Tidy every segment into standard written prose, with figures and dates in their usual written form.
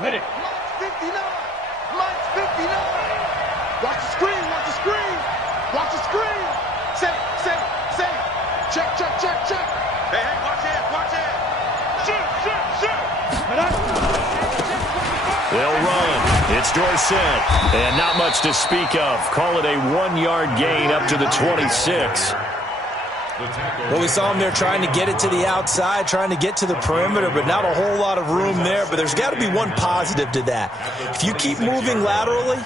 Ready. Mike's 59. Mike's 59. Watch the screen. Watch the screen. Watch the screen. Say. Check. Hey, watch it. Shoot. They'll run. It's Dorsett. And not much to speak of. Call it a 1-yard gain up to the 26. Well, we saw him there trying to get it to the outside, trying to get to the perimeter, but not a whole lot of room there. But there's got to be one positive to that. If you keep moving laterally,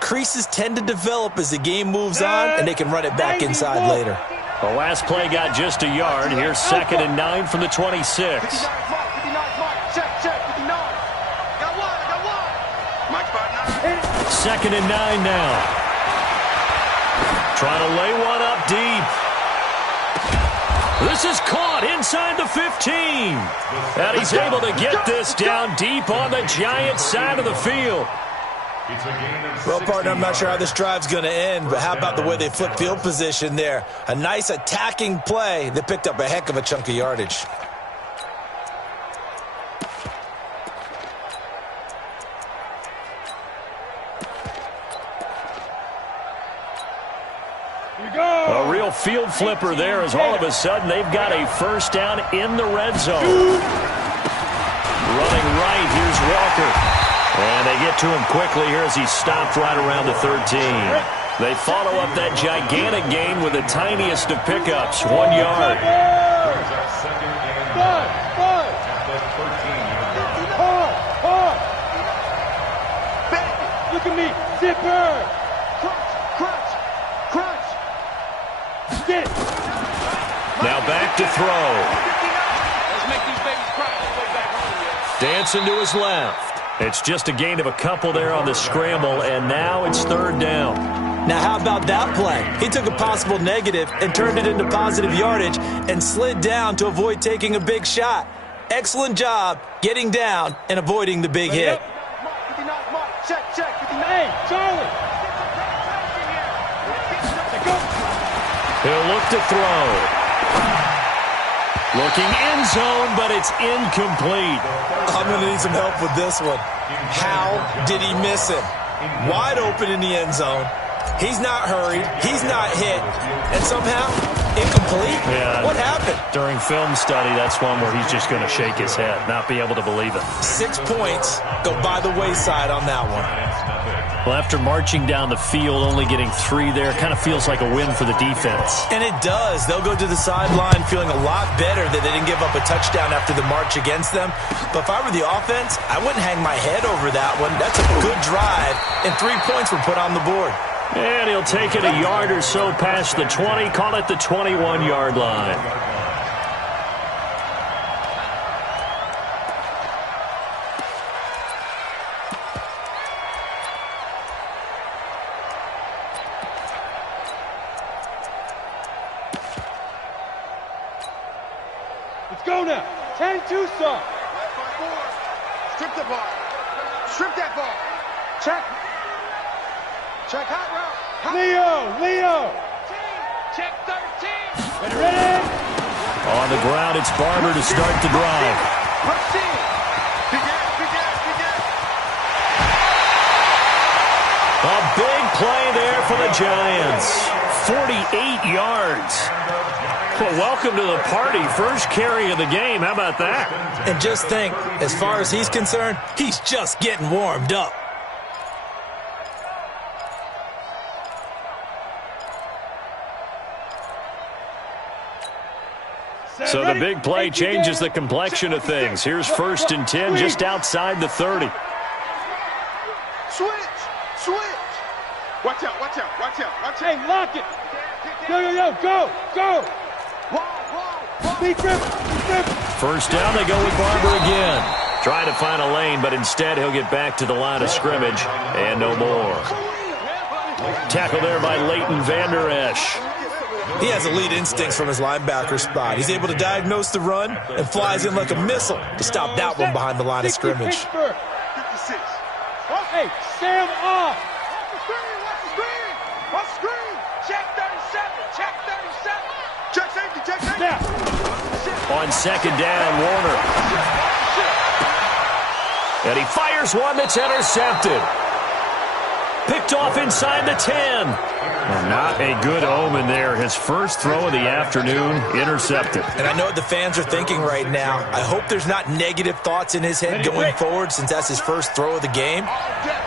creases tend to develop as the game moves on, and they can run it back inside later. The last play got just a yard. Here's 2nd and 9 from the 26. 59, Check. 59. Got one. Mike's 5'9". 2nd and 9 now. Trying to lay one up deep. This is caught inside the 15. And he's able to get this down deep on the Giants side of the field. Well, partner, I'm not sure how this drive's going to end, but how about the way they flip field position there? A nice attacking play that picked up a heck of a chunk of yardage. A real field flipper there as all of a sudden they've got a first down in the red zone. Running right, here's Walker. And they get to him quickly here as he stopped right around the 13. They follow up that gigantic gain with the tiniest of pickups, 1 yard. Look at me. Zipper. Crunch. Get it. Now back to throw. Let's make these babies cry all the way back home, yeah. Dancing to his left. It's just a gain of a couple there on the scramble, and now it's 3rd down. Now, how about that play? He took a possible negative and turned it into positive yardage and slid down to avoid taking a big shot. Excellent job getting down and avoiding the big hit. Mike. Check. 59. Hey, Charlie. He'll look to throw. Looking end zone, but it's incomplete. I'm going to need some help with this one. How did he miss him? Wide open in the end zone. He's not hurried. He's not hit. And somehow, incomplete? Yeah. What happened? During film study, that's one where he's just going to shake his head, not be able to believe it. 6 points go by the wayside on that one. Well, after marching down the field, only getting 3 there, kind of feels like a win for the defense. And it does. They'll go to the sideline feeling a lot better that they didn't give up a touchdown after the march against them. But if I were the offense, I wouldn't hang my head over that one. That's a good drive, and 3 points were put on the board. And he'll take it a yard or so past the 20, call it the 21-yard line. Let's go now. 10-2, son. Strip the ball. Strip that ball. Check hot route. Leo. Check 13. Ready? On the ground, it's Barber to start the drive. Proceed. Big ass. A big play there for the Giants. 48 yards. Well, welcome to the party. First carry of the game. How about that? And just think, as far as he's concerned, he's just getting warmed up. So the big play changes the complexion of things. Here's 1st and 10 just outside the 30. Switch. Watch out. Hey, lock it. Go. Be tripping. First down, they go with Barber again. Trying to find a lane, but instead he'll get back to the line of scrimmage and no more. Tackle there by Leighton Vander Esch. He has elite instincts from his linebacker spot. He's able to diagnose the run and flies in like a missile to stop that one behind the line of scrimmage. 56. Hey, Sam off. Watch the screen. Check 37. Check safety. Now. On 2nd down, Warner. And he fires one that's intercepted. Picked off inside the 10. Well, not a good omen there. His first throw of the afternoon, intercepted. And I know what the fans are thinking right now. I hope there's not negative thoughts in his head going forward since that's his first throw of the game.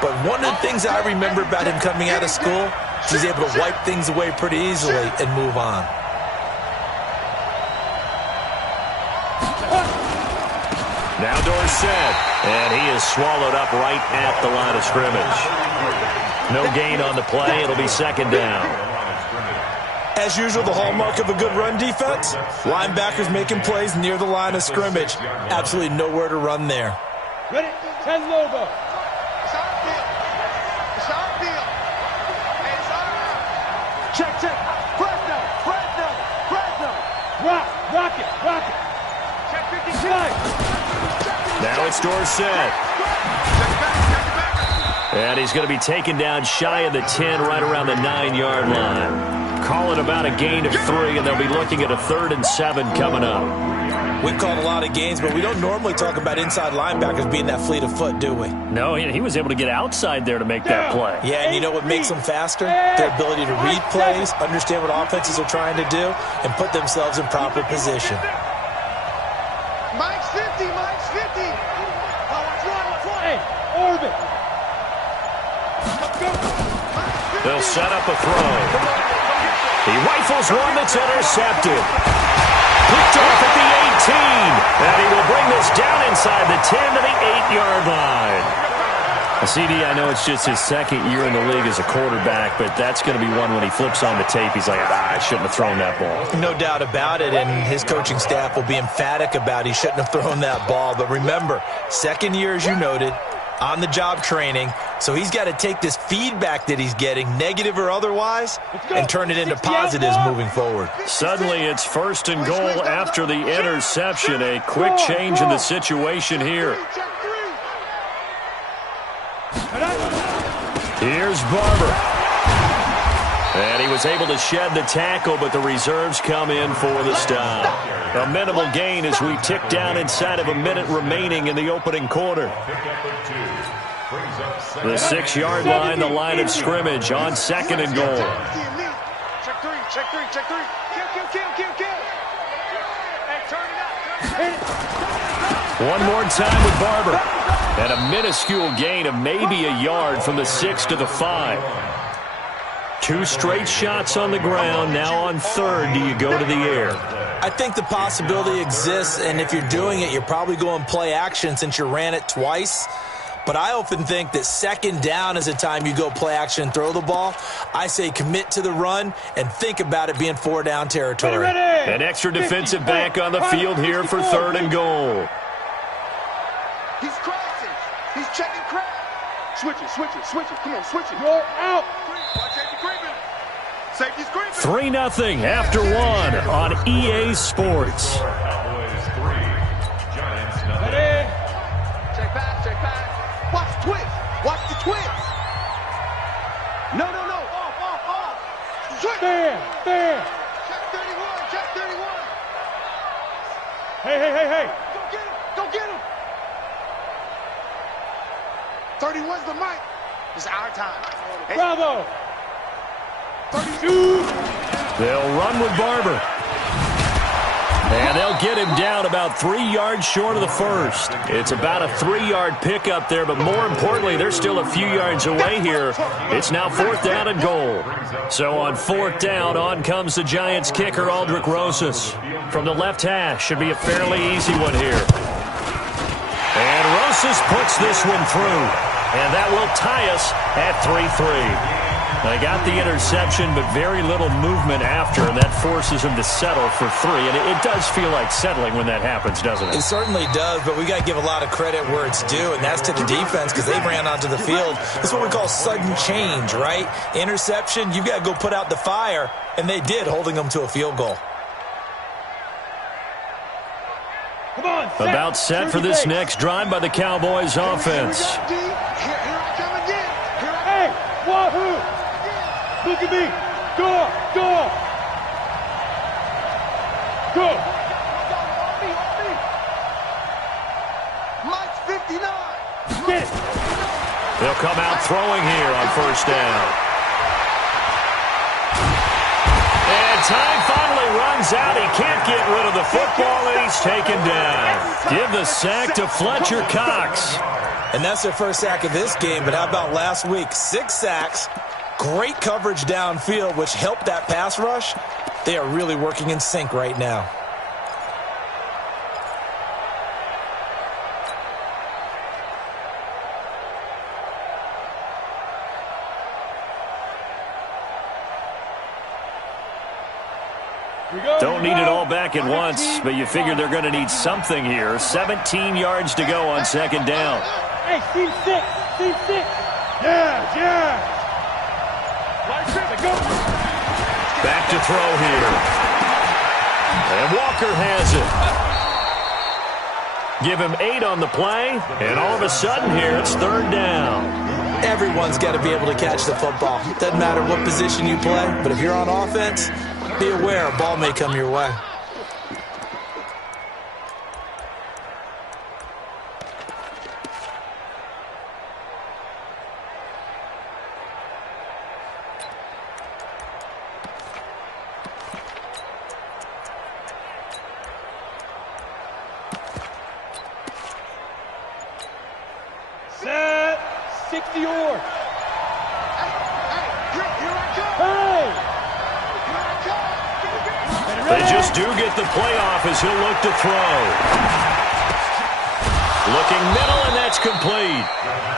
But one of the things I remember about him coming out of school is he's able to wipe things away pretty easily and move on. Now Dorsett, and he is swallowed up right at the line of scrimmage. No gain on the play. It'll be second down. As usual, the hallmark of a good run defense, linebackers making plays near the line of scrimmage. Absolutely nowhere to run there. Ready? 10 Lobo. It's our deal. It's our deal. Hey, it's our deal. Check, check. Fresno. Rock it. Check 50. Slide. Now it's Dorsett. And he's going to be taken down shy of the 10, right around the 9-yard line. Calling about a gain of 3, and they'll be looking at a 3rd and 7 coming up. We've called a lot of games, but we don't normally talk about inside linebackers being that fleet of foot, do we? No, he was able to get outside there to make that play. Yeah, and you know what makes them faster? Their ability to read plays, understand what offenses are trying to do, and put themselves in proper position. Mike's 50. Hey, orbit. They'll set up a throw. He rifles one that's intercepted. Picked off at the 18. And he will bring this down inside the 10 to the 8-yard line. CD, I know it's just his second year in the league as a quarterback, but that's going to be one when he flips on the tape, he's like, I shouldn't have thrown that ball. No doubt about it, and his coaching staff will be emphatic about he shouldn't have thrown that ball. But remember, second year, as you noted, on-the-job training, so he's got to take this feedback that he's getting, negative or otherwise, and turn it into positives moving forward. Suddenly, it's 1st and goal after the interception. A quick change in the situation here. Here's Barber. And he was able to shed the tackle, but the reserves come in for the stop. A minimal gain as we tick down inside of a minute remaining in the opening quarter. The 6-yard line, the line of scrimmage on 2nd and goal. Check three. Kill. Hey, turn it up. One more time with Barber. And a minuscule gain of maybe a yard from the 6 to the 5. 2 straight shots on the ground. Now on 3rd, do you go to the air? I think the possibility exists, and if you're doing it, you're probably going play action since you ran it twice. But I often think that 2nd down is a time you go play action and throw the ball. I say commit to the run and think about it being 4-down territory. An extra defensive back on the field here for 3rd and goal. He's crossing. He's checking crowd. Switch it. Come on, switch it. You're out. Watch safety creeping. Safety's creeping. 3-0 after 1 on EA Sports. Ready? Check back. Watch the twist. No. Off. Switch. Stand. Check 31. Hey. Go get him. 31's the mic. It's our time. Hey. Bravo. 32. They'll run with Barber. And they'll get him down about 3 yards short of the 1st. It's about a 3-yard pickup there, but more importantly, they're still a few yards away here. It's now 4th down and goal. So on 4th down, on comes the Giants kicker, Aldrich Rosas. From the left hash, should be a fairly easy one here. And Rosas puts this one through. And that will tie us at 3-3. They got the interception, but very little movement after, and that forces him to settle for 3. And it does feel like settling when that happens, doesn't it? It certainly does, but we got to give a lot of credit where it's due, and that's to the defense because they ran onto the field. This is what we call sudden change, right? Interception, you've got to go put out the fire, and they did, holding them to a field goal. Come on, About set for this next drive by the Cowboys offense. Here I come again. Hey, wahoo! Look at me. Go. Mike's 59. Get it. They'll come out throwing here on first down. And time finally runs out. He can't get rid of the football, and he's taken down. Give the sack to Fletcher Cox. And that's their first sack of this game, but how about last week? 6 sacks, great coverage downfield, which helped that pass rush. They are really working in sync right now. Don't need it all back at once, but you figure they're going to need something here. 17 yards to go on second down. Hey, team 6. Team 6. Yeah. Back to throw here. And Walker has it. Give him 8 on the play, and all of a sudden here it's third down. Everyone's got to be able to catch the football. Doesn't matter what position you play, but if you're on offense, be aware a ball may come your way. Set. 60 yard. They just do get the playoff as he'll look to throw. Looking middle, and that's complete.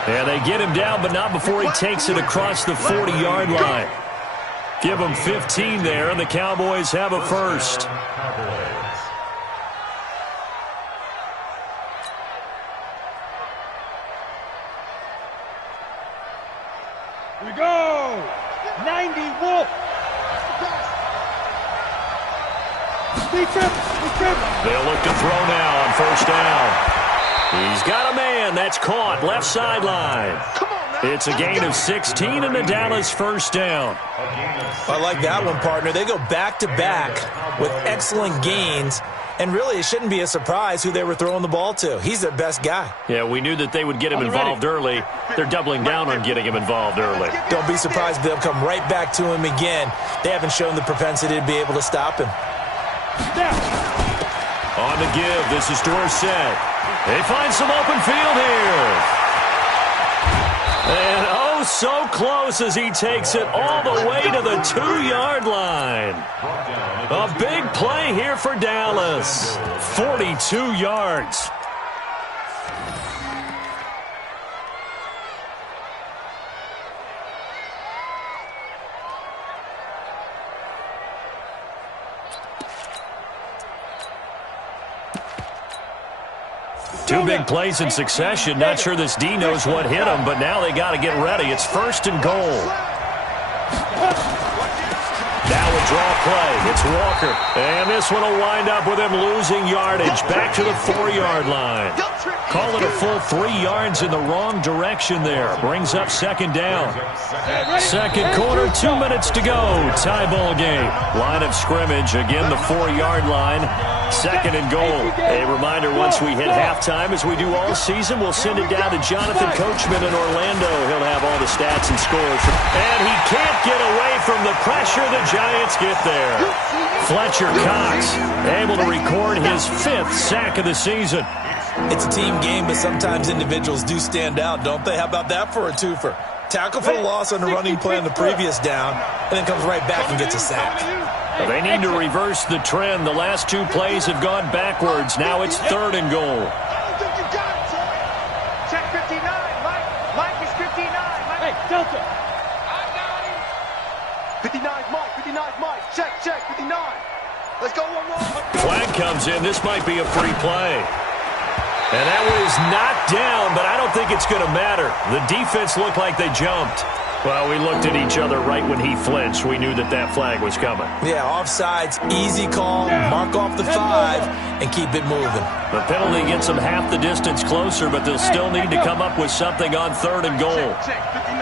And they get him down, but not before he takes it across the 40-yard line. Give him 15 there, and the Cowboys have a first. Here we go. 90 Wolf. They'll look to throw now on first down. He's got a man. That's caught. Left sideline. It's a gain of 16 and the Dallas first down. I like that one, partner. They go back-to-back with excellent gains. And really, it shouldn't be a surprise who they were throwing the ball to. He's their best guy. Yeah, we knew that they would get him involved early. They're doubling down on getting him involved early. Don't be surprised if they'll come right back to him again. They haven't shown the propensity to be able to stop him. On the give, this is Dorsett. They find some open field here. And oh, so close as he takes it all the way to the 2-yard line. A big play here for Dallas. 42 yards. Two big plays in succession. Not sure this D knows what hit him, but now they got to get ready. It's first and goal. Now a draw play. It's Walker. And this one will wind up with him losing yardage. Back to the 4-yard line. Call it a full 3 yards in the wrong direction there. Brings up second down. Second quarter, 2 minutes to go. Tie ball game. Line of scrimmage. Again, the 4-yard line. Second and goal. A reminder, once we hit halftime, as we do all season, we'll send it down to Jonathan Coachman in Orlando. He'll have all the stats and scores. And he can't get away from the pressure. The Giants get there. Fletcher Cox able to record his 5th sack of the season. It's a team game, but sometimes individuals do stand out, don't they? How about that for a twofer? Tackle for the loss on the running play on the previous down, and then comes right back and gets a sack. Well, they need to reverse the trend. The last 2 plays have gone backwards. Now it's third and goal. Check 59. Mike is 59. Hey, Delta. 59, Mike. 59, Mike. Check, 59. Let's go one more. Flag comes in. This might be a free play. And that was knocked down, but I don't think it's going to matter. The defense looked like they jumped. Well, we looked at each other right when he flinched. We knew that that flag was coming. Yeah, offsides, easy call, mark off the 5, and keep it moving. The penalty gets them half the distance closer, but they'll still need to come up with something on third and goal. Check, 59.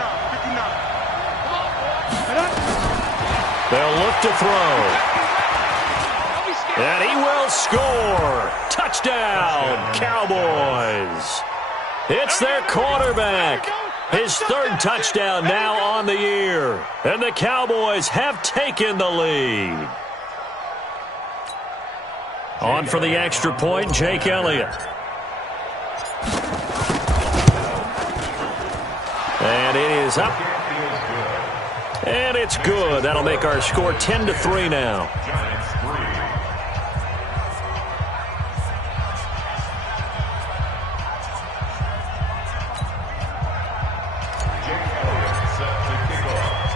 They'll look to throw. And he will score. Touchdown, Cowboys. It's their quarterback. His third touchdown now on the year. And the Cowboys have taken the lead. On for the extra point, Jake Elliott. And it is up. And it's good. That'll make our score 10-3 now.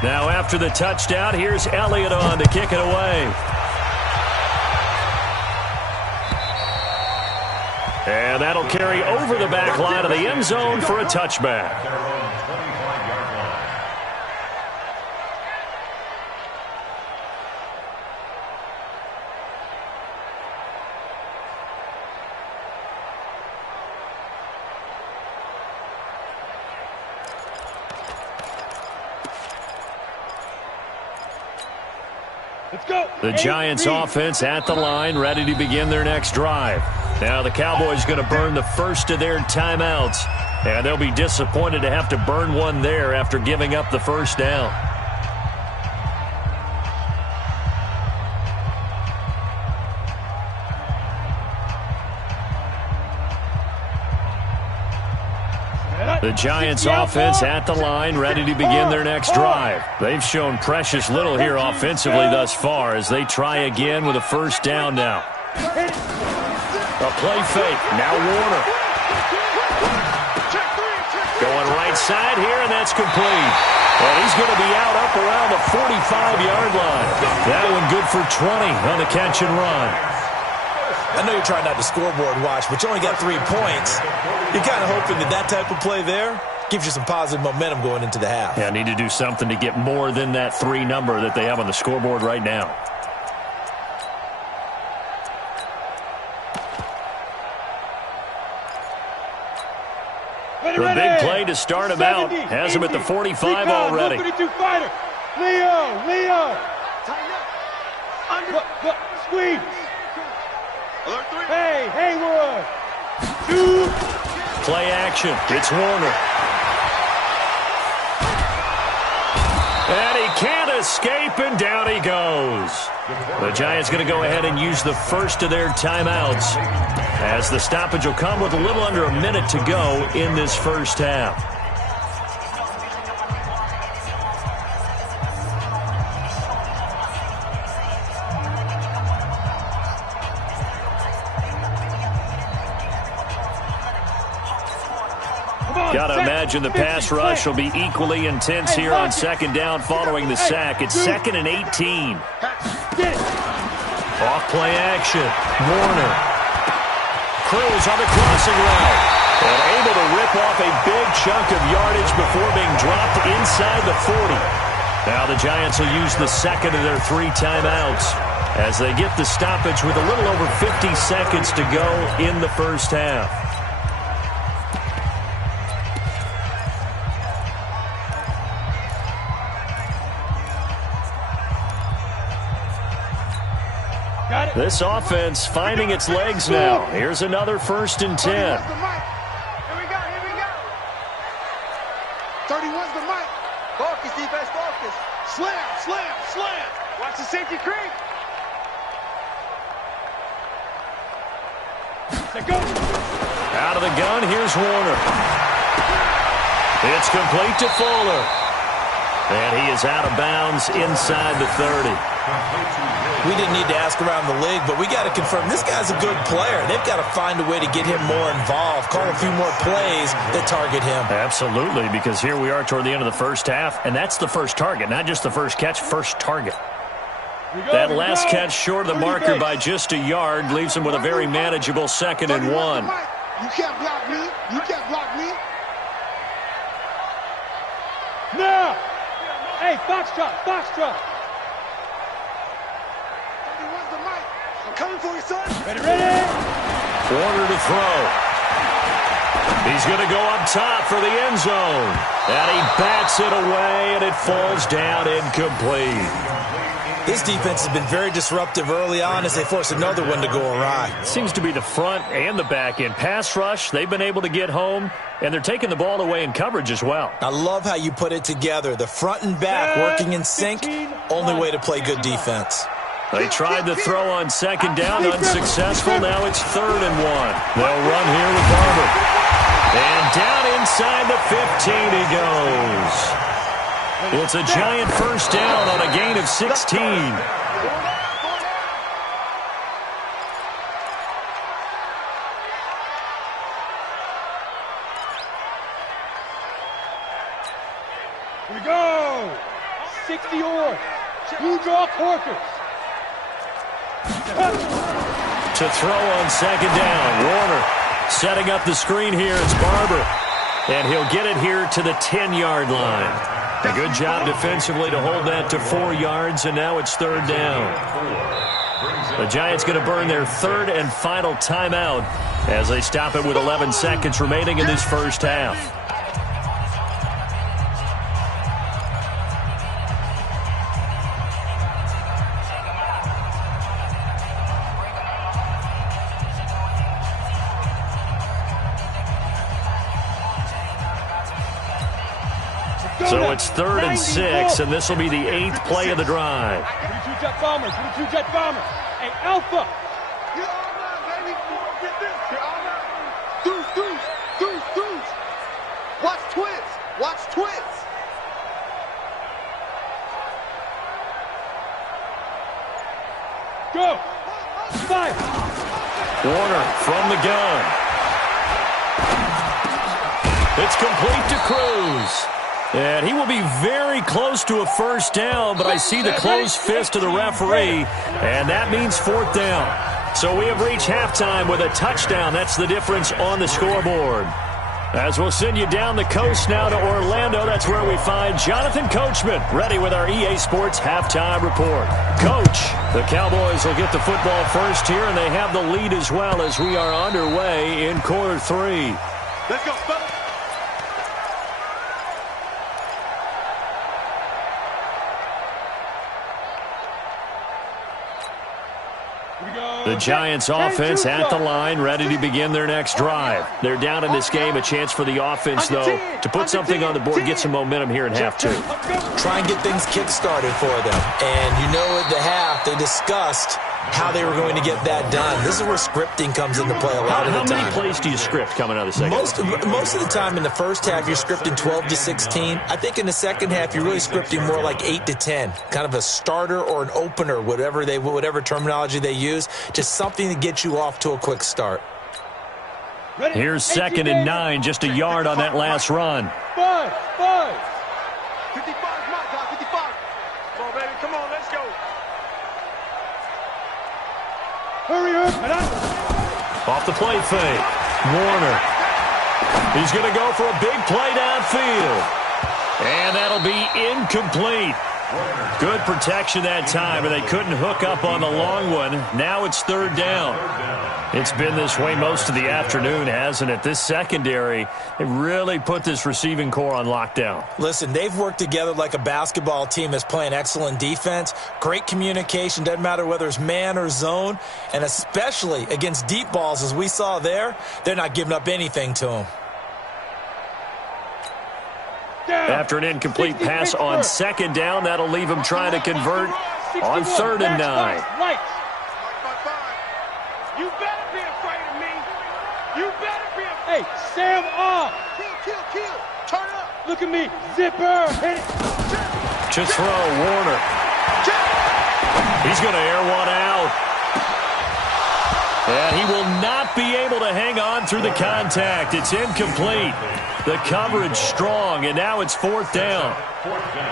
Now after the touchdown, here's Elliott on to kick it away. And that'll carry over the back line of the end zone for a touchback. The Giants offense at the line, ready to begin their next drive. Now the Cowboys going to burn the first of their timeouts, and they'll be disappointed to have to burn one there after giving up the first down. The Giants offense at the line, ready to begin their next drive. They've shown precious little here offensively thus far as they try again with a first down now. A play fake. Now Warner. Going right side here, and that's complete. And he's going to be out up around the 45-yard line. That one good for 20 on the catch and run. I know you're trying not to scoreboard watch, but you only got 3 points. You're kind of hoping that that type of play there gives you some positive momentum going into the half. Yeah, need to do something to get more than that 3 number that they have on the scoreboard right now. The big play to start him out has him at the 45 already. Leo. Squeeze. Hey, Haywood. 2. Play action. It's Warner. And he can't escape, and down he goes. The Giants going to go ahead and use the first of their timeouts, as the stoppage will come with a little under a minute to go in this first half. Got to imagine the pass rush will be equally intense here on second down following the sack. It's 2nd and 18. Off play action. Warner. Cruz on the crossing route. And able to rip off a big chunk of yardage before being dropped inside the 40. Now the Giants will use the second of their 3 timeouts as they get the stoppage with a little over 50 seconds to go in the first half. This offense finding its legs now. Here's another 1st and 10. Here we go. 31's the mic. Focus, defense, focus. Slam. Watch the safety creep. Out of the gun, here's Warner. It's complete to Fuller. And he is out of bounds inside the 30. We didn't need to ask around the league, but we got to confirm this guy's a good player. They've got to find a way to get him more involved, call a few more plays that target him. Absolutely, because here we are toward the end of the first half, and that's the first target, not just the first catch, first target. That last catch short of the marker by just a yard leaves him with a very manageable 2nd and 1. You can't block me. Now. Hey, Foxtrot. 31's the mic. I'm coming for you, son. Ready. Warner to throw. He's going to go up top for the end zone. And he bats it away, and it falls down incomplete. This defense has been very disruptive early on as they force another one to go awry. Seems to be the front and the back end. Pass rush, they've been able to get home, and they're taking the ball away in coverage as well. I love how you put it together. The front and back working in sync, only way to play good defense. They tried the throw on second down, unsuccessful. Now it's 3rd and 1. They'll run here with Barber. And down inside the 15 he goes. It's a giant first down on a gain of 16. Here we go. 60 yards. Blue draw Corkers. To throw on second down. Warner setting up the screen here. It's Barber. And he'll get it here to the 10-yard line. A good job defensively to hold that to 4 yards, and now it's 3rd down. The Giants going to burn their 3rd and final timeout as they stop it with 11 seconds remaining in this first half. So it's 3rd and 6, and this will be the 8th play of the drive. 22 jet bombers, 22 jet bombers. Hey, Alpha. You're all right, baby. Get this. You're all right. Deuce, deuce, deuce, deuce. Watch twins. Watch twins. Go. Fire. Warner from the gun. It's complete to Cruz. And he will be very close to a first down, but I see the closed fist of the referee, and that means 4th down. So we have reached halftime with a touchdown. That's the difference on the scoreboard. As we'll send you down the coast now to Orlando, that's where we find Jonathan Coachman, ready with our EA Sports halftime report. Coach, the Cowboys will get the football first here, and they have the lead as well as we are underway in quarter 3. Let's go, fellas. The Giants offense at the line, ready to begin their next drive. They're down in this game. A chance for the offense, though, to put something on the board, get some momentum here in half 2. Try and get things kick-started for them. And you know at the half, they discussed how they were going to get that done. This is where scripting comes into play a lot of the time. How many plays do you script coming out of the second half? Most of the time in the first half, you're scripting 12 to 16. I think in the second half, you're really scripting more like 8 to 10. Kind of a starter or an opener, whatever terminology they use. Just something to get you off to a quick start. Here's 2nd and 9, just a yard on that last run. 5. 55 is my guy, 55. Come on, baby, come on, let's go. Hurry up. Off the play fake. Warner. He's going to go for a big play downfield. And that'll be incomplete. Good protection that time, and they couldn't hook up on the long one. Now it's 3rd down. It's been this way most of the afternoon, hasn't it? This secondary, they really put this receiving core on lockdown. Listen, they've worked together like a basketball team that's playing excellent defense. Great communication, doesn't matter whether it's man or zone. And especially against deep balls, as we saw there, they're not giving up anything to them. After an incomplete pass on second down, that'll leave him trying to convert on 3rd and 9. You better be afraid of me. You better be afraid. Hey, Sam off. Kill. Turn up. Look at me. Zipper. Hit it. To throw, Warner. He's going to air one out. And he will not be able to hang on through the contact. It's incomplete. The coverage strong, and now it's 4th down.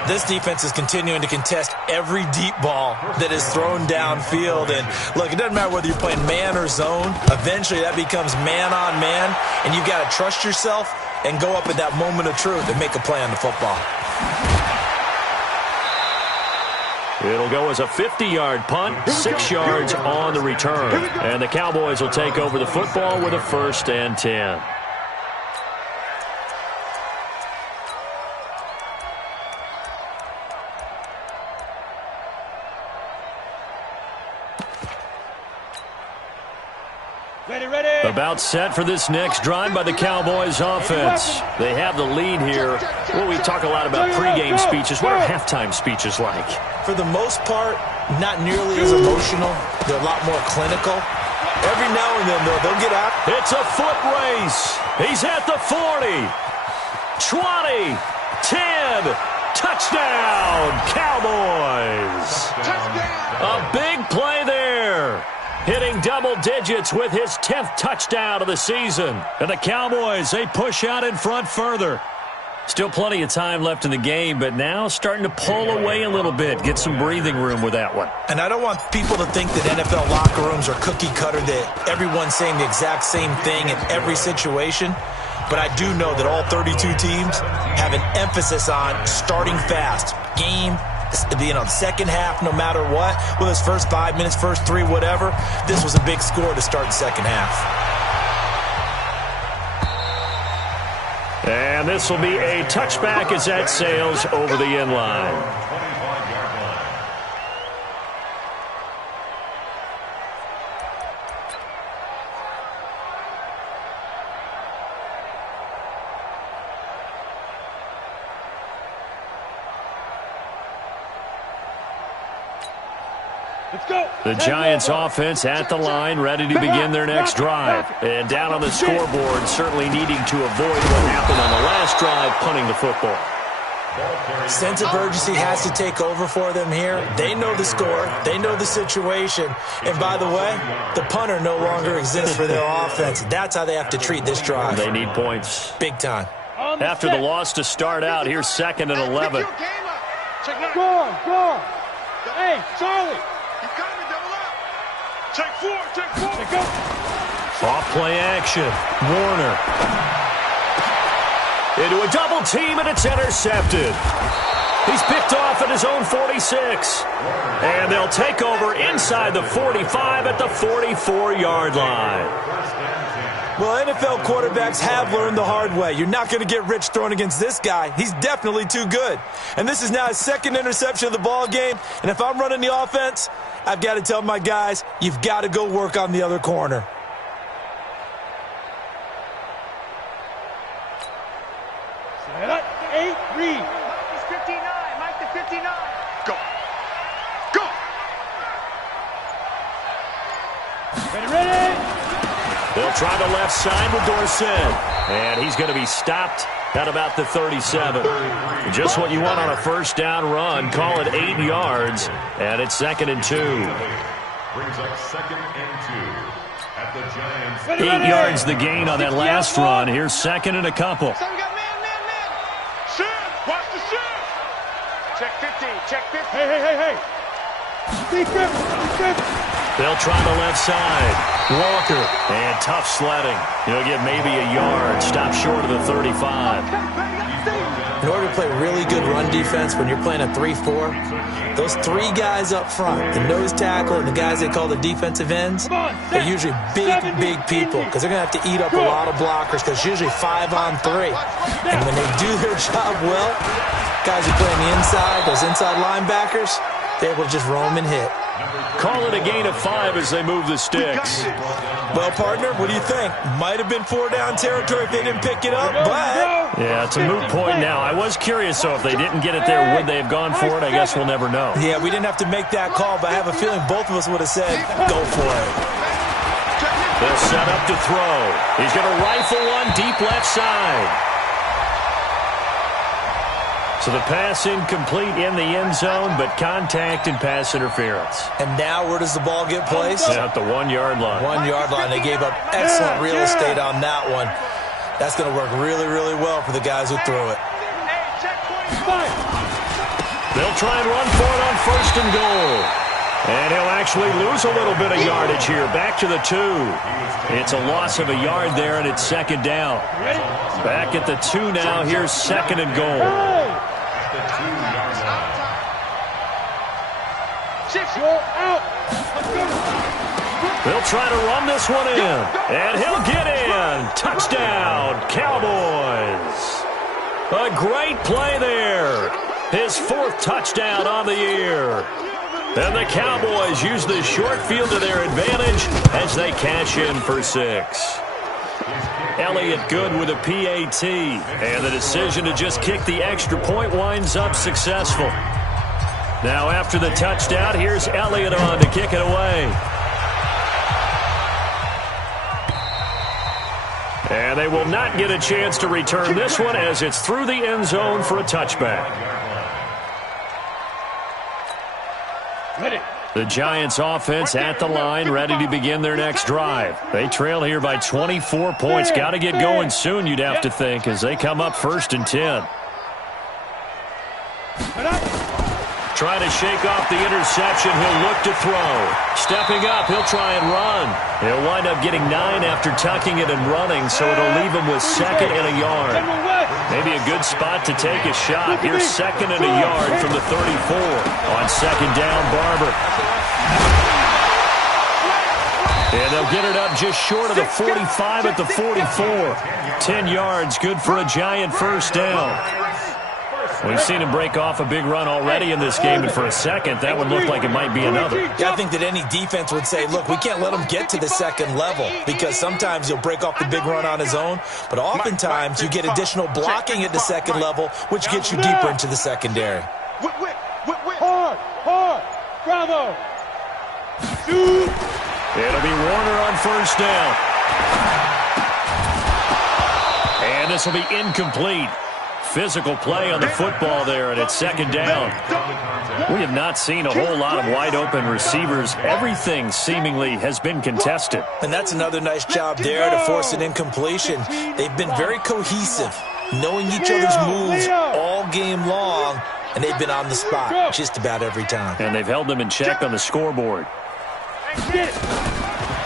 This defense is continuing to contest every deep ball that is thrown downfield. And, look, it doesn't matter whether you're playing man or zone. Eventually, that becomes man on man, and you've got to trust yourself and go up at that moment of truth and make a play on the football. It'll go as a 50-yard punt, 6 yards on the return. And the Cowboys will take over the football with a 1st and 10. About set for this next drive by the Cowboys offense. They have the lead here. Well, we talk a lot about pregame speeches. What are halftime speeches like? For the most part, not nearly as emotional. They're a lot more clinical. Every now and then, though, they'll get out. It's a foot race. He's at the 40, 20, 10. Touchdown, Cowboys. A big play there. Hitting double digits with his 10th touchdown of the season. And the Cowboys, they push out in front further. Still plenty of time left in the game, but now starting to pull away a little bit. Get some breathing room with that one. And I don't want people to think that NFL locker rooms are cookie cutter, that everyone's saying the exact same thing in every situation. But I do know that all 32 teams have an emphasis on starting fast. Game, second half, no matter what. Whether it's first 5 minutes, first 3, whatever. This was a big score to start the second half. And this will be a touchback as that sails over the end line. The Giants offense at the line, ready to begin their next drive. And down on the scoreboard, certainly needing to avoid what happened on the last drive, punting the football. Sense of urgency has to take over for them here. They know the score. They know the situation. And by the way, the punter no longer exists for their offense. That's how they have to treat this drive. They need points. Big time. After the loss to start out, here's 2nd and 11. Go on. Hey, Charlie. Check 4. Go. Off play action. Warner. Into a double team, and it's intercepted. He's picked off at his own 46. And they'll take over inside the 45 at the 44-yard line. Well, NFL quarterbacks have learned the hard way. You're not going to get rich throwing against this guy. He's definitely too good. And this is now his 2nd interception of the ball game. And if I'm running the offense, I've got to tell my guys, you've got to go work on the other corner. Set up, 8, read. Mike is 59. Go. Ready. They'll try the left side with Dorsett. And he's going to be stopped at about the 37. Just what you want on a first down run. Call it 8 yards. And it's 2nd and 2. Brings up 2nd and 2 at the Giants. 8 yards the gain on that last run. Here's 2nd and a couple. So we got man. Shift. Watch the shift. Check 50. Hey. Defense. They'll try the left side. Walker. And tough sledding. He'll get maybe a yard. Stop short of the 35. In order to play really good run defense when you're playing a 3-4, those 3 guys up front, the nose tackle and the guys they call the defensive ends, they're usually big people because they're going to have to eat up a lot of blockers because it's usually 5 on 3. And when they do their job well, guys who play on the inside, those inside linebackers, they're able to just roam and hit. Call it a gain of 5 as they move the sticks. Well, partner, what do you think? Might have been 4-down territory if they didn't pick it up, but... Yeah, it's a moot point now. I was curious, though, if they didn't get it there, would they have gone for it? I guess we'll never know. Yeah, we didn't have to make that call, but I have a feeling both of us would have said, go for it. They'll set up to throw. He's going to rifle one deep left side. So the pass incomplete in the end zone, but contact and pass interference. And now where does the ball get placed? At the 1-yard line. 1-yard line. They gave up excellent real estate on that one. That's going to work really, really well for the guys who threw it. They'll try and run for it on 1st and goal. And he'll actually lose a little bit of yardage here. Back to the 2. It's a loss of a yard there, and it's 2nd down. Back at the 2 now. Here's 2nd and goal. They'll try to run this one in, and he'll get in. Touchdown, Cowboys. A great play there. His 4th touchdown on the year. And the Cowboys use the short field to their advantage as they cash in for 6. Elliott good with a PAT. And the decision to just kick the extra point winds up successful. Now after the touchdown, here's Elliott on to kick it away. And they will not get a chance to return this one as it's through the end zone for a touchback. The Giants offense at the line, ready to begin their next drive. They trail here by 24 points. Got to get going soon, you'd have to think, as they come up 1st and 10. Trying to shake off the interception. He'll look to throw. Stepping up, he'll try and run. He'll wind up getting 9 after tucking it and running, so it'll leave him with 2nd and a yard. Maybe a good spot to take a shot. Here's 2nd and a yard from the 34. On 2nd down, Barber. And they'll get it up just short of the 45 at the 44. 10 yards, good for a Giant 1st down. We've seen him break off a big run already in this game, and for a second, that would look like it might be another. Yeah, I think that any defense would say, look, we can't let him get to the 2nd level, because sometimes he'll break off the big run on his own, but oftentimes you get additional blocking at the 2nd level, which gets you deeper into the secondary. Hard, bravo. It'll be Warner on 1st down. And this will be incomplete. Physical play on the football there, and it's 2nd down. We have not seen a whole lot of wide-open receivers. Everything seemingly has been contested. And that's another nice job there to force an incompletion. They've been very cohesive, knowing each other's moves all game long, and they've been on the spot just about every time. And they've held them in check on the scoreboard.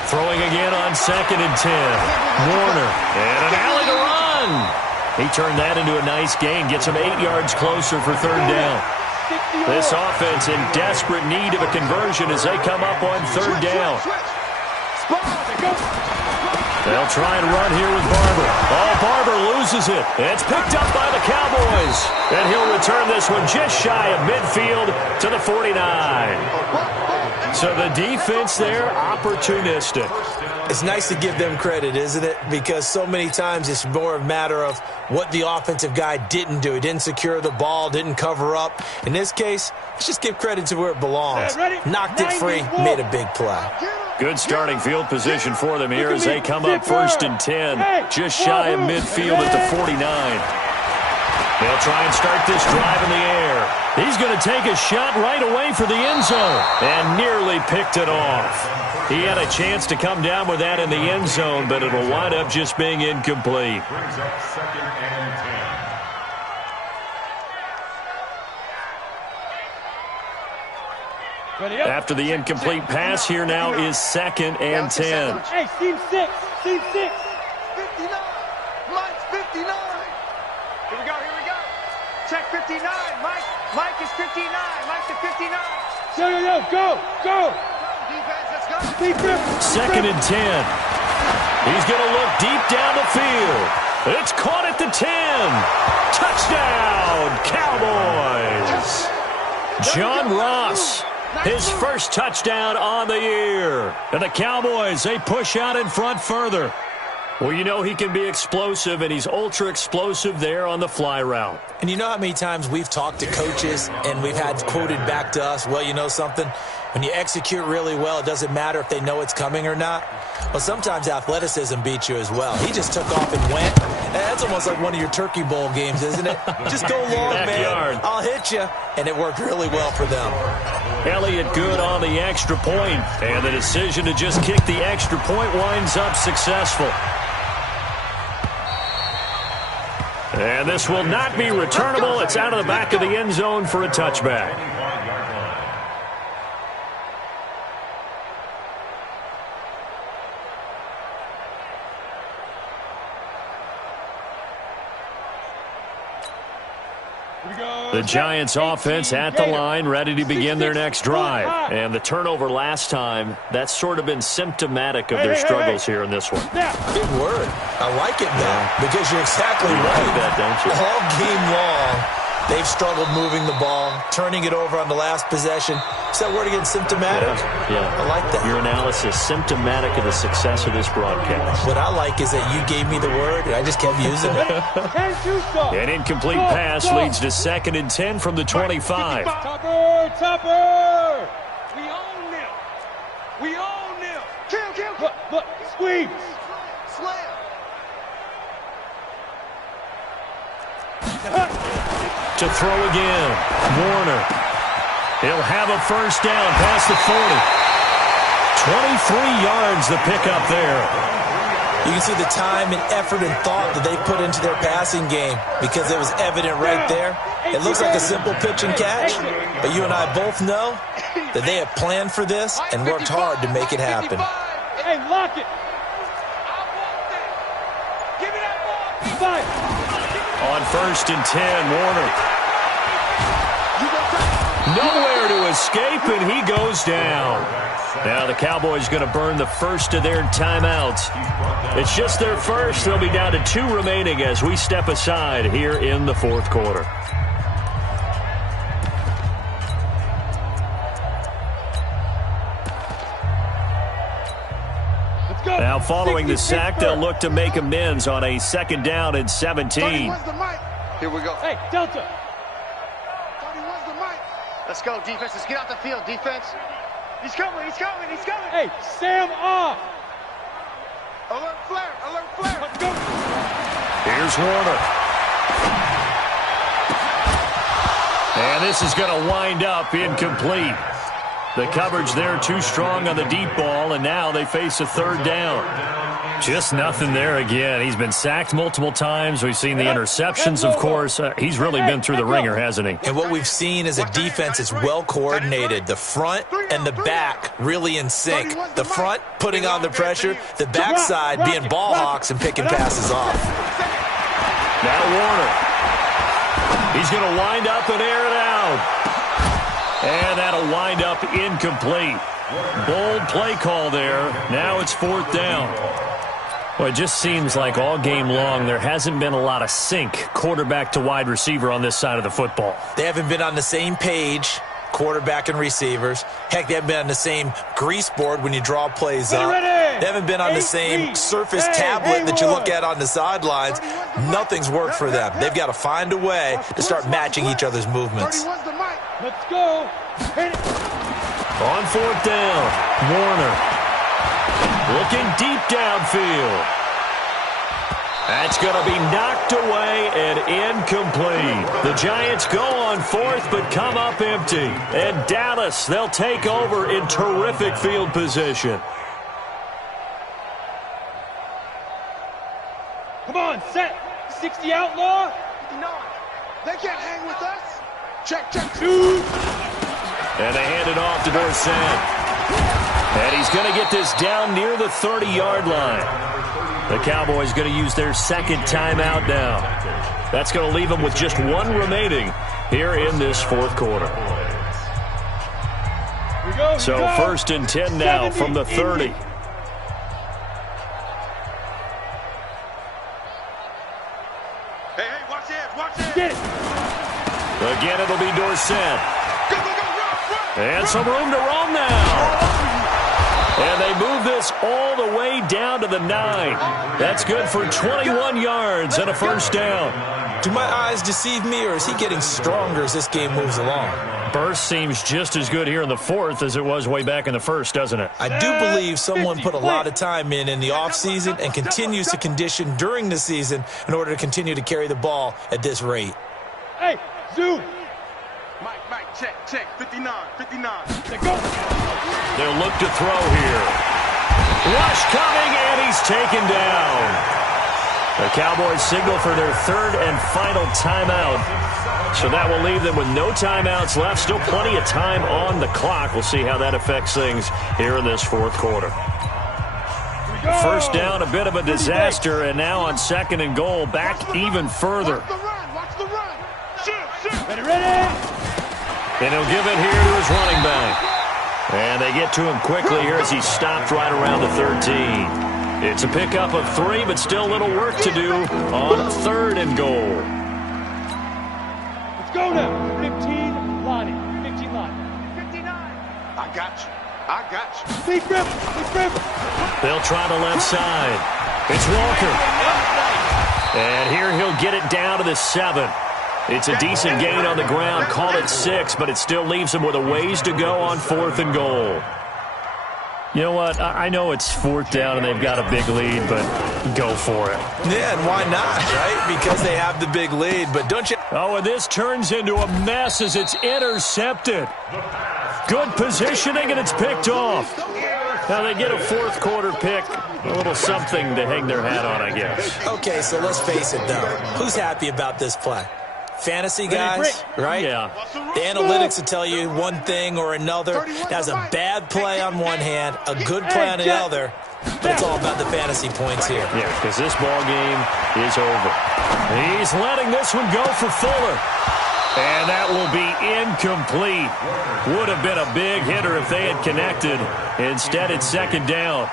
Throwing again on 2nd and 10. Warner, and an alley to run. He turned that into a nice gain, gets him 8 yards closer for 3rd down. This offense in desperate need of a conversion as they come up on 3rd down. They'll try and run here with Barber. Oh, Barber loses it. It's picked up by the Cowboys. And he'll return this one just shy of midfield to the 49. So the defense there, opportunistic. It's nice to give them credit, isn't it? Because so many times it's more a matter of what the offensive guy didn't do. He didn't secure the ball, didn't cover up. In this case, let's just give credit to where it belongs. Knocked it free, made a big play. Good starting field position for them here as they come up 1st and 10, just shy of midfield at the 49. They'll try and start this drive in the air. He's going to take a shot right away for the end zone and nearly picked it off. He had a chance to come down with that in the end zone, but it'll wind up just being incomplete. Brings up 2nd and 10. After the incomplete pass, here now is 2nd and 10. Hey, team 6. 59. Mike's 59. Here we go. Check 59. Mike is 59. Mike's at 59. Go. Defense, let's go. 2nd and 10. He's going to look deep down the field. It's caught at the 10. Touchdown, Cowboys. John Ross, his first touchdown on the year. And the Cowboys, they push out in front further. Well, you know he can be explosive, and he's ultra-explosive there on the fly route. And you know how many times we've talked to coaches and we've had quoted back to us, well, you know something? When you execute really well, it doesn't matter if they know it's coming or not. Well, sometimes athleticism beats you as well. He just took off and went. That's almost like one of your Turkey Bowl games, isn't it? Just go long, man. I'll hit you. And it worked really well for them. Elliott good on the extra point, and the decision to just kick the extra point winds up successful. And this will not be returnable. It's out of the back of the end zone for a touchback. The Giants offense at the line, ready to begin their next drive. And the turnover last time, that's sort of been symptomatic of their struggles here in this one. Good word. I like it now because you're exactly right. That, don't you? All game long, They've struggled moving the ball, turning it over on the last possession. Is that word again, symptomatic? Yeah. I like that. Your analysis, symptomatic of the success of this broadcast. What I like is that you gave me the word, and I just kept using it. An incomplete pass leads to 2nd and 10 from the 25. Topper! We own them! We own them! Kill! Look, squeeze! Slam! To throw again, Warner. He'll have a first down past the 40. 23 yards the pickup there. You can see the time and effort and thought that they put into their passing game because it was evident right there. It looks like a simple pitch and catch, but you and I both know that they have planned for this and worked hard to make it happen. Hey, lock it! Give me that ball! Five! On 1st and 10, Warner. Nowhere to escape, and he goes down. Now the Cowboys going to burn the first of their timeouts. It's just their first. They'll be down to 2 remaining as we step aside here in the 4th quarter. Now following the sack, they'll look to make amends on a 2nd down and 17. Here we go. Hey, Delta! Tony, where's the mic? Let's go, defense. Let's get out the field, defense. He's coming. Hey, Sam off! Alert flare. Let's go! Here's Warner. And this is going to wind up incomplete. The coverage there too strong on the deep ball, and now they face a 3rd down. Just nothing there again. He's been sacked multiple times. We've seen the interceptions, of course. He's really been through the ringer, hasn't he? And what we've seen is a defense that's well coordinated. The front and the back really in sync. The front putting on the pressure, the backside being ball hawks and picking passes off. Now Warner. He's going to wind up and air it out. And that'll wind up incomplete. Bold play call there. Now it's 4th down. Well, it just seems like all game long there hasn't been a lot of sync quarterback to wide receiver on this side of the football. They haven't been on the same page, quarterback and receivers. Heck, they haven't been on the same grease board when you draw plays up. They haven't been on the same surface tablet that you look at on the sidelines. Nothing's worked for them. They've got to find a way to start matching each other's movements. Let's go! Hit it! On 4th down, Warner. Looking deep downfield. That's going to be knocked away and incomplete. The Giants go on 4th but come up empty. And Dallas, they'll take over in terrific field position. Come on, set! 60 outlaw! No, they can't hang with us. Check. Shoot! And they hand it off to Dorsett. And he's going to get this down near the 30-yard line. The Cowboys going to use their 2nd timeout now. That's going to leave them with just 1 remaining here in this 4th quarter. So 1st and 10 now from the 30. Hey, watch it. Get it! Again, it'll be Dorsett. Go, run. And some room to roam now. And they move this all the way down to the 9. That's good for 21 yards and a first down. Do my eyes deceive me, or is he getting stronger as this game moves along? Burst seems just as good here in the 4th as it was way back in the 1st, doesn't it? I do believe someone put a lot of time in the offseason and continues to condition during the season in order to continue to carry the ball at this rate. Hey, zoom! Mike, check. 59. Let go! They'll look to throw here. Rush coming, and he's taken down. The Cowboys signal for their 3rd and final timeout. So that will leave them with no timeouts left. Still plenty of time on the clock. We'll see how that affects things here in this 4th quarter. First down, a bit of a disaster, and now on 2nd and goal, back even further. Watch the run. Shoot. Ready! And he'll give it here to his running back. And they get to him quickly here as he stopped right around the 13. It's a pickup of 3, but still a little work to do on 3rd and goal. Let's go now. 15 Lonnie. 15 Lonnie. 59. I got you. I got you. Deep grip. Deep grip. They'll try the left side. It's Walker. And here he'll get it down to the 7. It's a decent gain on the ground. Call it 6, but it still leaves them with a ways to go on 4th and goal. You know what? I know it's 4th down and they've got a big lead, but go for it. Yeah, and why not, right? Because they have the big lead, but don't you... Oh, and this turns into a mess as it's intercepted. Good positioning, and it's picked off. Now they get a 4th quarter pick. A little something to hang their hat on, I guess. Okay, so let's face it, though. Who's happy about this play? Fantasy guys, right? Yeah. The analytics will tell you one thing or another. That's a bad play on one hand, a good play on the other, but it's all about the fantasy points here. Yeah, because this ball game is over. He's letting this one go for Fuller. And that will be incomplete. Would have been a big hitter if they had connected. Instead, it's 2nd down.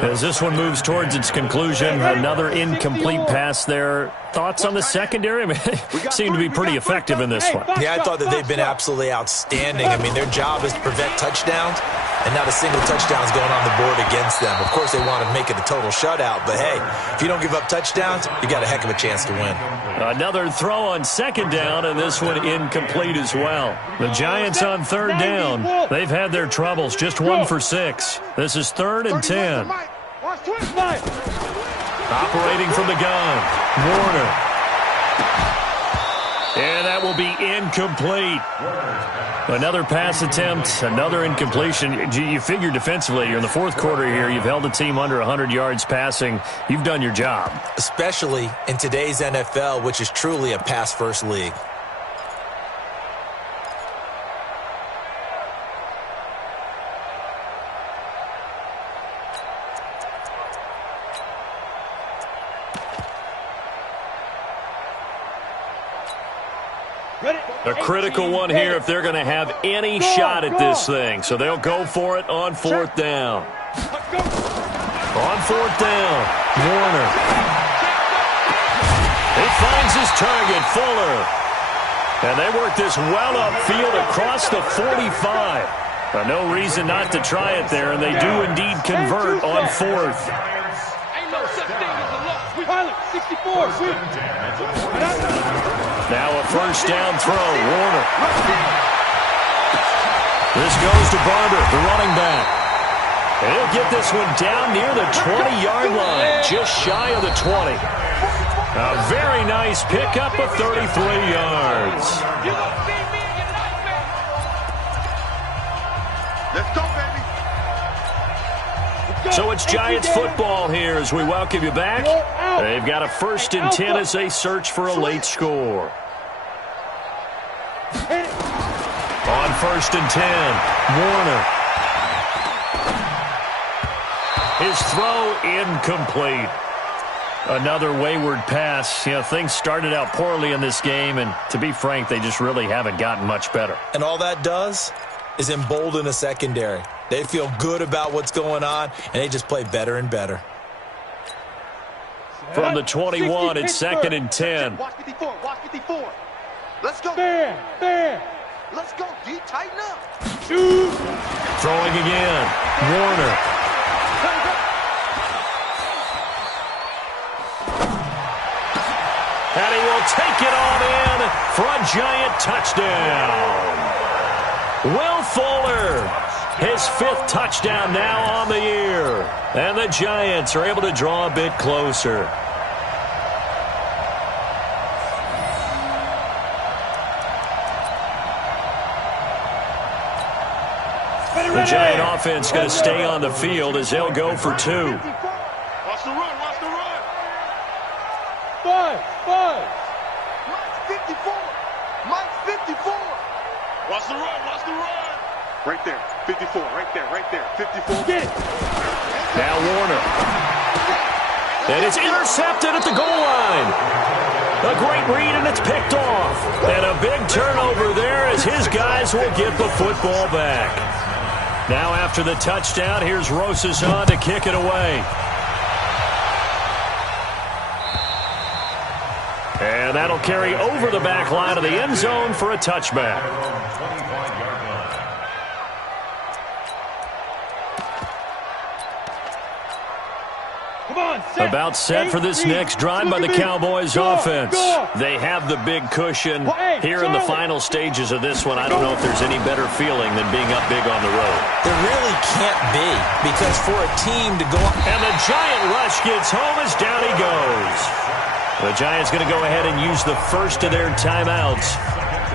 As this one moves towards its conclusion, another incomplete pass there. Thoughts on the secondary? I mean, they seem to be pretty effective in this one. Yeah, I thought that they've been absolutely outstanding. I mean, their job is to prevent touchdowns, and not a single touchdown is going on the board against them. Of course, they want to make it a total shutout, but hey, if you don't give up touchdowns, you got a heck of a chance to win. Another throw on 2nd down, and this one incomplete as well. The Giants on 3rd down. They've had their troubles, just 1 for 6. This is 3rd and 10. Operating from the gun, Warner. And that will be incomplete. Another pass attempt, another incompletion. You figure defensively, you're in the 4th quarter here. You've held the team under 100 yards passing. You've done your job. Especially in today's NFL, which is truly a pass-first league. A critical one here if they're going to have any shot at this thing. So they'll go for it on 4th down. On 4th down, Warner. He finds his target, Fuller. And they work this well upfield across the 45. No reason not to try it there, and they do indeed convert on 4th. Ain't no such thing as a loss. Pilot, 64. Now a 1st down throw, Warner. This goes to Barber, the running back. And he'll get this one down near the 20-yard line, just shy of the 20. A very nice pickup of 33 yards. Let's go, baby. So it's Giants football here as we welcome you back. They've got a 1st and 10 as they search for a late score. On 1st and 10, Warner. His throw incomplete. Another wayward pass. You know, things started out poorly in this game, and to be frank, they just really haven't gotten much better. And all that does is embolden a secondary. They feel good about what's going on, and they just play better and better. From the 21, it's 2nd and 10. Watch 54. Watch 54. Let's go. Bam. Let's go. D, tighten up. Throwing again. Warner. And he will take it on in for a Giant touchdown. Will Fuller, his 5th touchdown now on the year. And the Giants are able to draw a bit closer. The Giant offense going to stay on the field as they'll go for 2. Watch the run. Watch the run. 5. Mike's 54. Mike's 54. Watch the run. Watch the run. Right there. 54. Right there. 54. Get it. Now Warner. And it's intercepted at the goal line. A great read, and it's picked off. And a big turnover there as his guys will get the football back. Now after the touchdown, here's Rosas on to kick it away. And that'll carry over the back line of the end zone for a touchback. About set for this next drive by the Cowboys offense. They have the big cushion here in the final stages of this one. I don't know if there's any better feeling than being up big on the road. There really can't be, because for a team to go up. And the Giant rush gets home as down he goes. The Giants going to go ahead and use the first of their timeouts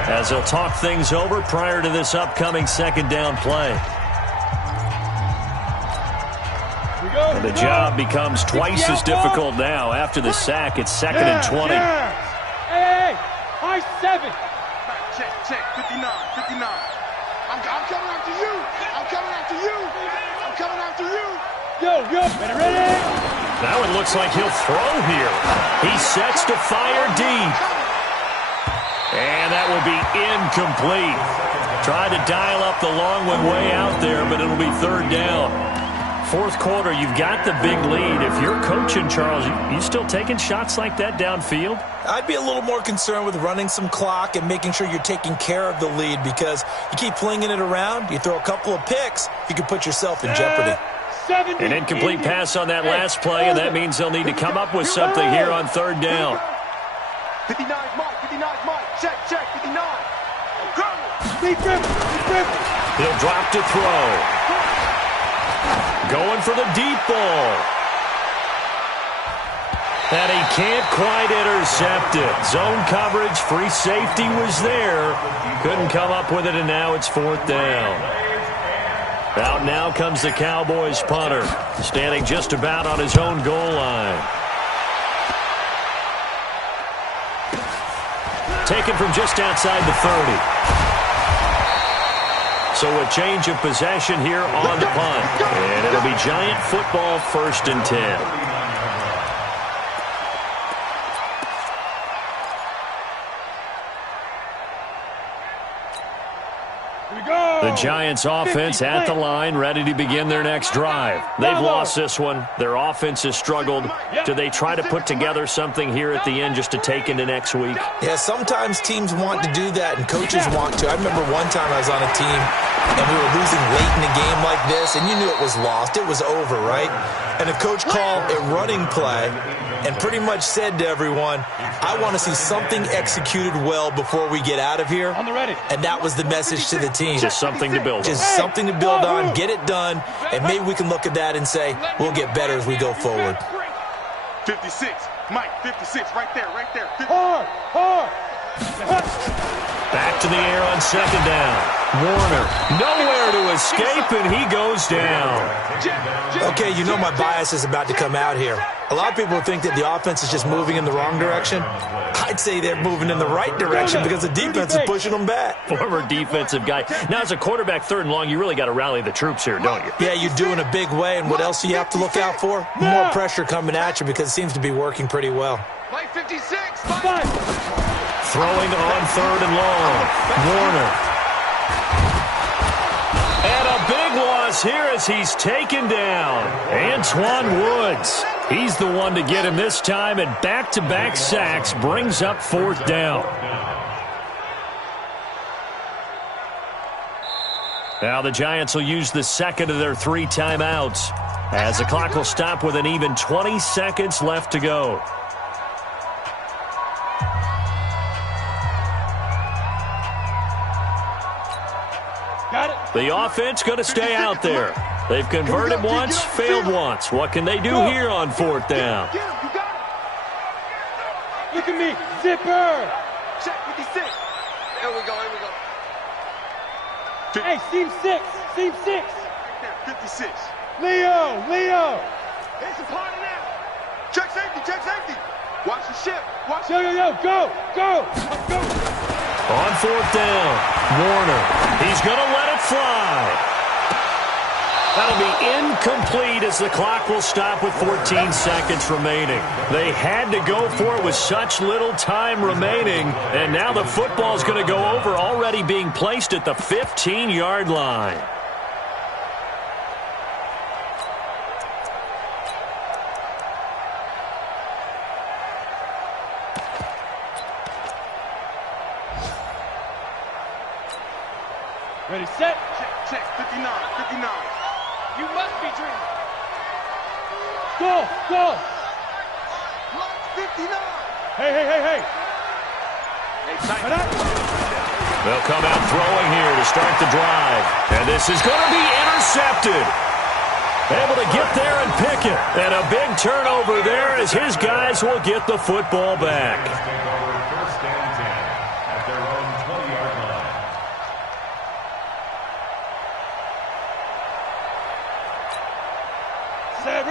as they'll talk things over prior to this upcoming second down play. And the job becomes twice as difficult now. After the sack, it's second and 20. Hey, high 7. Check, 59. I'm coming after you. I'm coming after you. Yo, ready? That one looks like he'll throw here. He sets to fire deep. And that will be incomplete. Tried to dial up the long one way out there, but it'll be third down. Fourth quarter, you've got the big lead. If you're coaching, Charles, you still taking shots like that downfield? I'd be a little more concerned with running some clock and making sure you're taking care of the lead, because you keep flinging it around, you throw a couple of picks, you can put yourself in jeopardy. An incomplete pass on that last play, and that means they'll need to come up with something here on third down. 59's Mike. Check, 59. Go! He'll drop to throw. Going for the deep ball. And he can't quite intercept it. Zone coverage, free safety was there. Couldn't come up with it, and now it's fourth down. Out now comes the Cowboys punter, standing just about on his own goal line. Taken from just outside the 30. So a change of possession here on the punt. And it'll be Giant football, 1st and 10. The Giants offense at the line, ready to begin their next drive. They've lost this one. Their offense has struggled. Do they try to put together something here at the end just to take into next week? Yeah, sometimes teams want to do that and coaches want to. I remember one time I was on a team and we were losing late in a game like this, and you knew it was lost. It was over, right? And the coach called a running play and pretty much said to everyone, I want to see something executed well before we get out of here. And that was the message to the team. Just something to build on. Just something to build on, get it done, and maybe we can look at that and say, we'll get better as we go forward. 56, Mike, 56, right there. Hard. Back to the air on second down. Warner, nowhere to escape, and he goes down. Okay, you know my bias is about to come out here. A lot of people think that the offense is just moving in the wrong direction. I'd say they're moving in the right direction because the defense is pushing them back. Former defensive guy. Now, as a quarterback, 3rd and long, you really got to rally the troops here, don't you? Yeah, you do in a big way, and what else do you have to look out for? More pressure coming at you because it seems to be working pretty well. Mike 56, Throwing on 3rd and long. Warner. And a big loss here as he's taken down. Antoine Woods. He's the one to get him this time, and back-to-back sacks brings up 4th down. Now the Giants will use the second of their 3 timeouts as the clock will stop with an even 20 seconds left to go. The offense going to stay out there. They've converted once, failed once. What can they do here on 4th down? Look at me, zipper. Check 56. Here we go. Hey, seam 6. 56. Leo. It's a party now. Check safety. Watch the ship. Yo, go. Let's go. On 4th down, Warner. He's going to let it fly. That'll be incomplete as the clock will stop with 14 seconds remaining. They had to go for it with such little time remaining, and now the football's going to go over, already being placed at the 15-yard line. Ready, set. Check, 59, 59. You must be dreaming. Go. Block 59. Hey. They'll come out throwing here to start the drive. And this is going to be intercepted. Able to get there and pick it. And a big turnover there as his guys will get the football back. First and 10 at their own 20-yard line.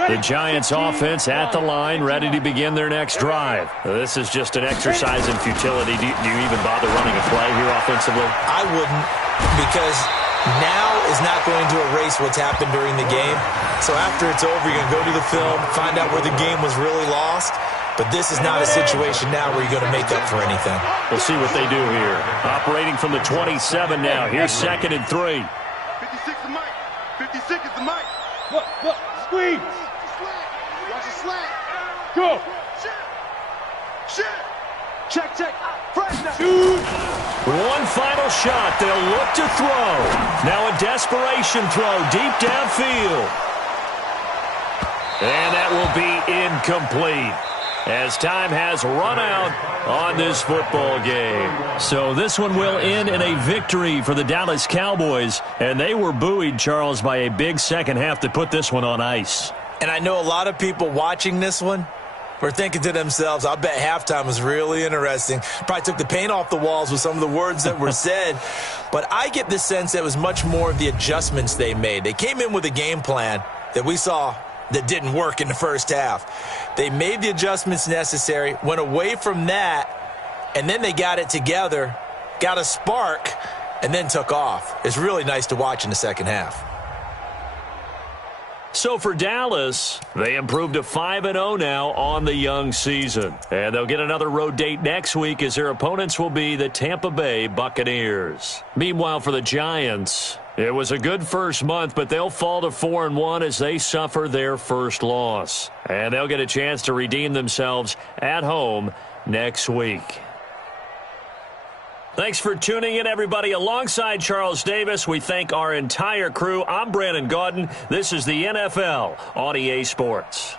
The Giants offense at the line, ready to begin their next drive. This is just an exercise in futility. Do you even bother running a play here offensively? I wouldn't, because now is not going to erase what's happened during the game. So after it's over, you're going to go to the film, find out where the game was really lost. But this is not a situation now where you're going to make up for anything. We'll see what they do here. Operating from the 27 now. Here's 2nd and 3. 56 is Mike. 56 is the Mike. Look, squeeze. Watch the slant. Go. Check. Fresh now. Shoot. One final shot. They'll look to throw. Now a desperation throw deep downfield. And that will be incomplete, as time has run out on this football game. So this one will end in a victory for the Dallas Cowboys. And they were buoyed, Charles, by a big second half to put this one on ice. And I know a lot of people watching this one were thinking to themselves, I bet halftime was really interesting. Probably took the paint off the walls with some of the words that were said. But I get the sense that it was much more of the adjustments they made. They came in with a game plan that we saw that didn't work in the first half. They made the adjustments necessary, went away from that, and then they got it together, got a spark, and then took off. It's really nice to watch in the second half. So for Dallas, they improved to 5-0 now on the young season. And they'll get another road date next week as their opponents will be the Tampa Bay Buccaneers. Meanwhile, for the Giants, it was a good first month, but they'll fall to 4-1 as they suffer their first loss. And they'll get a chance to redeem themselves at home next week. Thanks for tuning in, everybody. Alongside Charles Davis, we thank our entire crew. I'm Brandon Gaudin. This is the NFL on EA Sports.